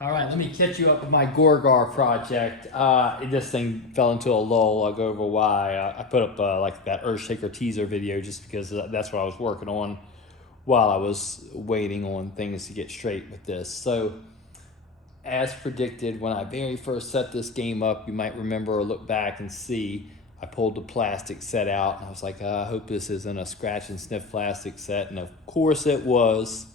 All right, let me catch you up with my Gorgar project. This thing fell into a lull. I'll go over why. I put up like that Earthshaker teaser video just because that's what I was working on while I was waiting on things to get straight with this. So, as predicted, when I very first set this game up, you might remember or look back and see I pulled the plastic set out. And I was like, I hope this isn't a scratch and sniff plastic set. And of course it was.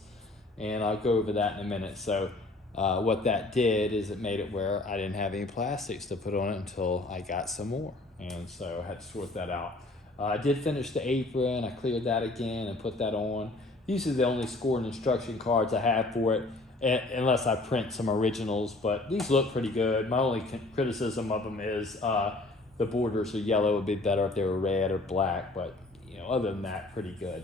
And I'll go over that in a minute. So, what that did is it made it where I didn't have any plastics to put on it until I got some more. And so I had to sort that out. I did finish the apron. I cleared that again and put that on. These are the only score and instruction cards I have for it, unless I print some originals, but these look pretty good. My only criticism of them is the borders are yellow. It would be better if they were red or black, but other than that, pretty good.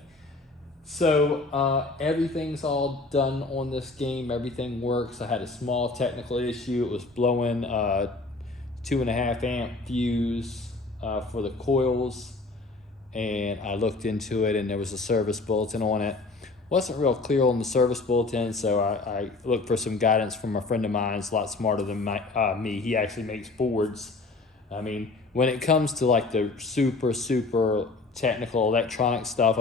So everything's all done on this game. Everything works. I had a small technical issue. It was blowing 2.5 amp fuse for the coils, and I looked into it, and there was a service bulletin on it. Wasn't real clear on the service bulletin, so I looked for some guidance from a friend of mine. He's a lot smarter than me. He actually makes boards. I mean, when it comes to like the super technical electronic stuff,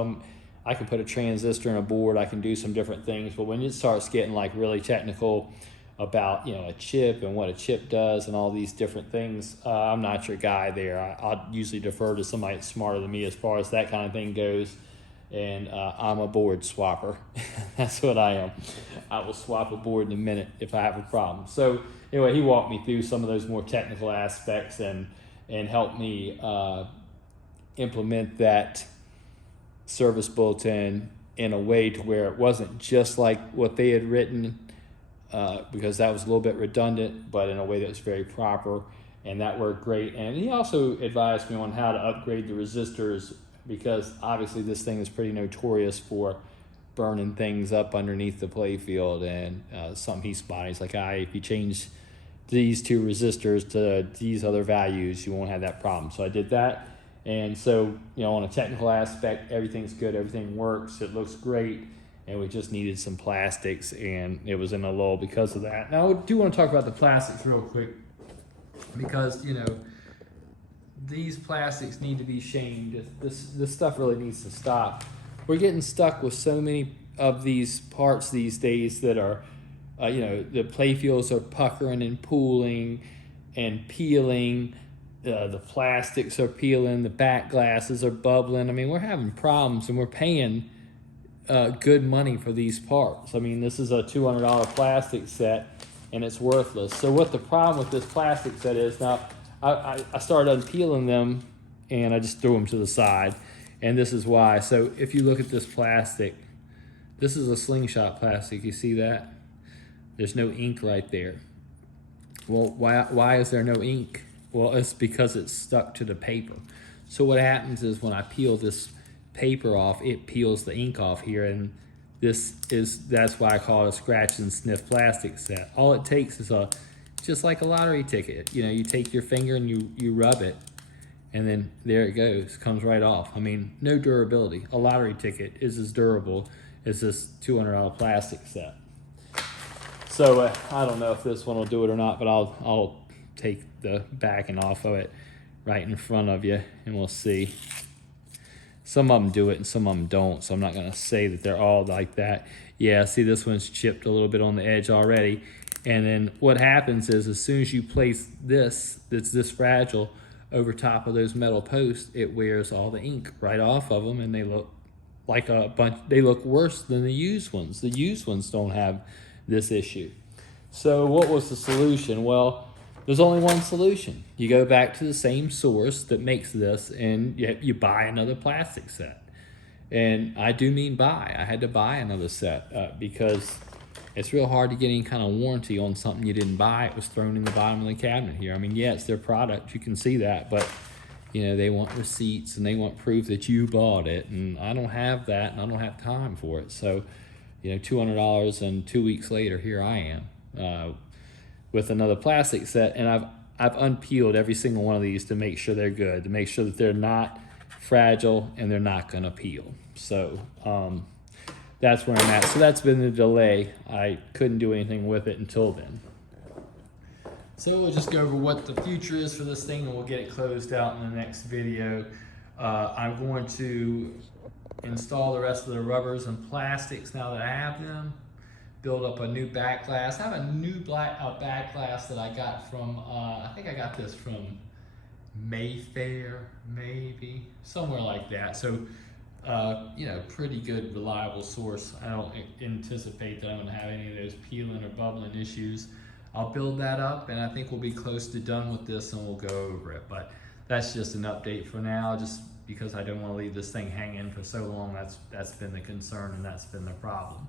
I can put a transistor in a board, I can do some different things, but when it starts getting like really technical about a chip and what a chip does and all these different things, I'm not your guy there. I'll usually defer to somebody that's smarter than me as far as that kind of thing goes, and I'm a board swapper. That's what I am. I will swap a board in a minute if I have a problem. So anyway, he walked me through some of those more technical aspects and helped me implement that service bulletin in a way to where it wasn't just like what they had written, because that was a little bit redundant, but in a way that was very proper, and that worked great. And he also advised me on how to upgrade the resistors, because obviously this thing is pretty notorious for burning things up underneath the playfield, and something he spotted. He's like, if you change these two resistors to these other values, you won't have that problem. So I did that. And so, on a technical aspect, everything's good, everything works, it looks great, and we just needed some plastics, and it was in a lull because of that. Now, I do want to talk about the plastics real quick, because, these plastics need to be shamed. This stuff really needs to stop. We're getting stuck with so many of these parts these days that are, the playfields are puckering and pooling and peeling. The plastics are peeling, the back glasses are bubbling. I mean, we're having problems, and we're paying good money for these parts. I mean, this is a $200 plastic set, and it's worthless. So what the problem with this plastic set is, now, I started unpeeling them, and I just threw them to the side, and this is why. So if you look at this plastic, this is a slingshot plastic. You see that? There's no ink right there. Well, why is there no ink? Well, it's because it's stuck to the paper. So what happens is when I peel this paper off, it peels the ink off here, and that's why I call it a scratch and sniff plastic set. All it takes is just like a lottery ticket. You take your finger and you rub it, and then there it goes, comes right off. I mean, no durability. A lottery ticket is as durable as this $200 plastic set. So I don't know if this one will do it or not, but I'll take the backing off of it right in front of you, and we'll see. Some of them do it and some of them don't, so I'm not going to say that they're all like that. Yeah, see, this one's chipped a little bit on the edge already. And then what happens is, as soon as you place this, that's this fragile, over top of those metal posts, it wears all the ink right off of them, and they look like a bunch. They look worse than the used ones. The used ones don't have this issue. So what was the solution? Well, there's only one solution. You go back to the same source that makes this, and you buy another plastic set. And I do mean buy. I had to buy another set because it's real hard to get any kind of warranty on something you didn't buy. It was thrown in the bottom of the cabinet here. I mean, yeah, it's their product. You can see that, but they want receipts and they want proof that you bought it, and I don't have that, and I don't have time for it. So, $200, and 2 weeks later, here I am. With another plastic set, and I've unpeeled every single one of these to make sure they're good, to make sure that they're not fragile and they're not gonna peel. So that's where I'm at. So that's been the delay. I couldn't do anything with it until then. So we'll just go over what the future is for this thing, and we'll get it closed out in the next video. I'm going to install the rest of the rubbers and plastics now that I have them. Build up a new back glass. I have a new back glass that I got from, I think I got this from Mayfair, maybe, somewhere like that. So, you know, pretty good, reliable source. I don't anticipate that I'm gonna have any of those peeling or bubbling issues. I'll build that up, and I think we'll be close to done with this, and we'll go over it. But that's just an update for now, just because I don't want to leave this thing hanging for so long. That's been the concern, and that's been the problem.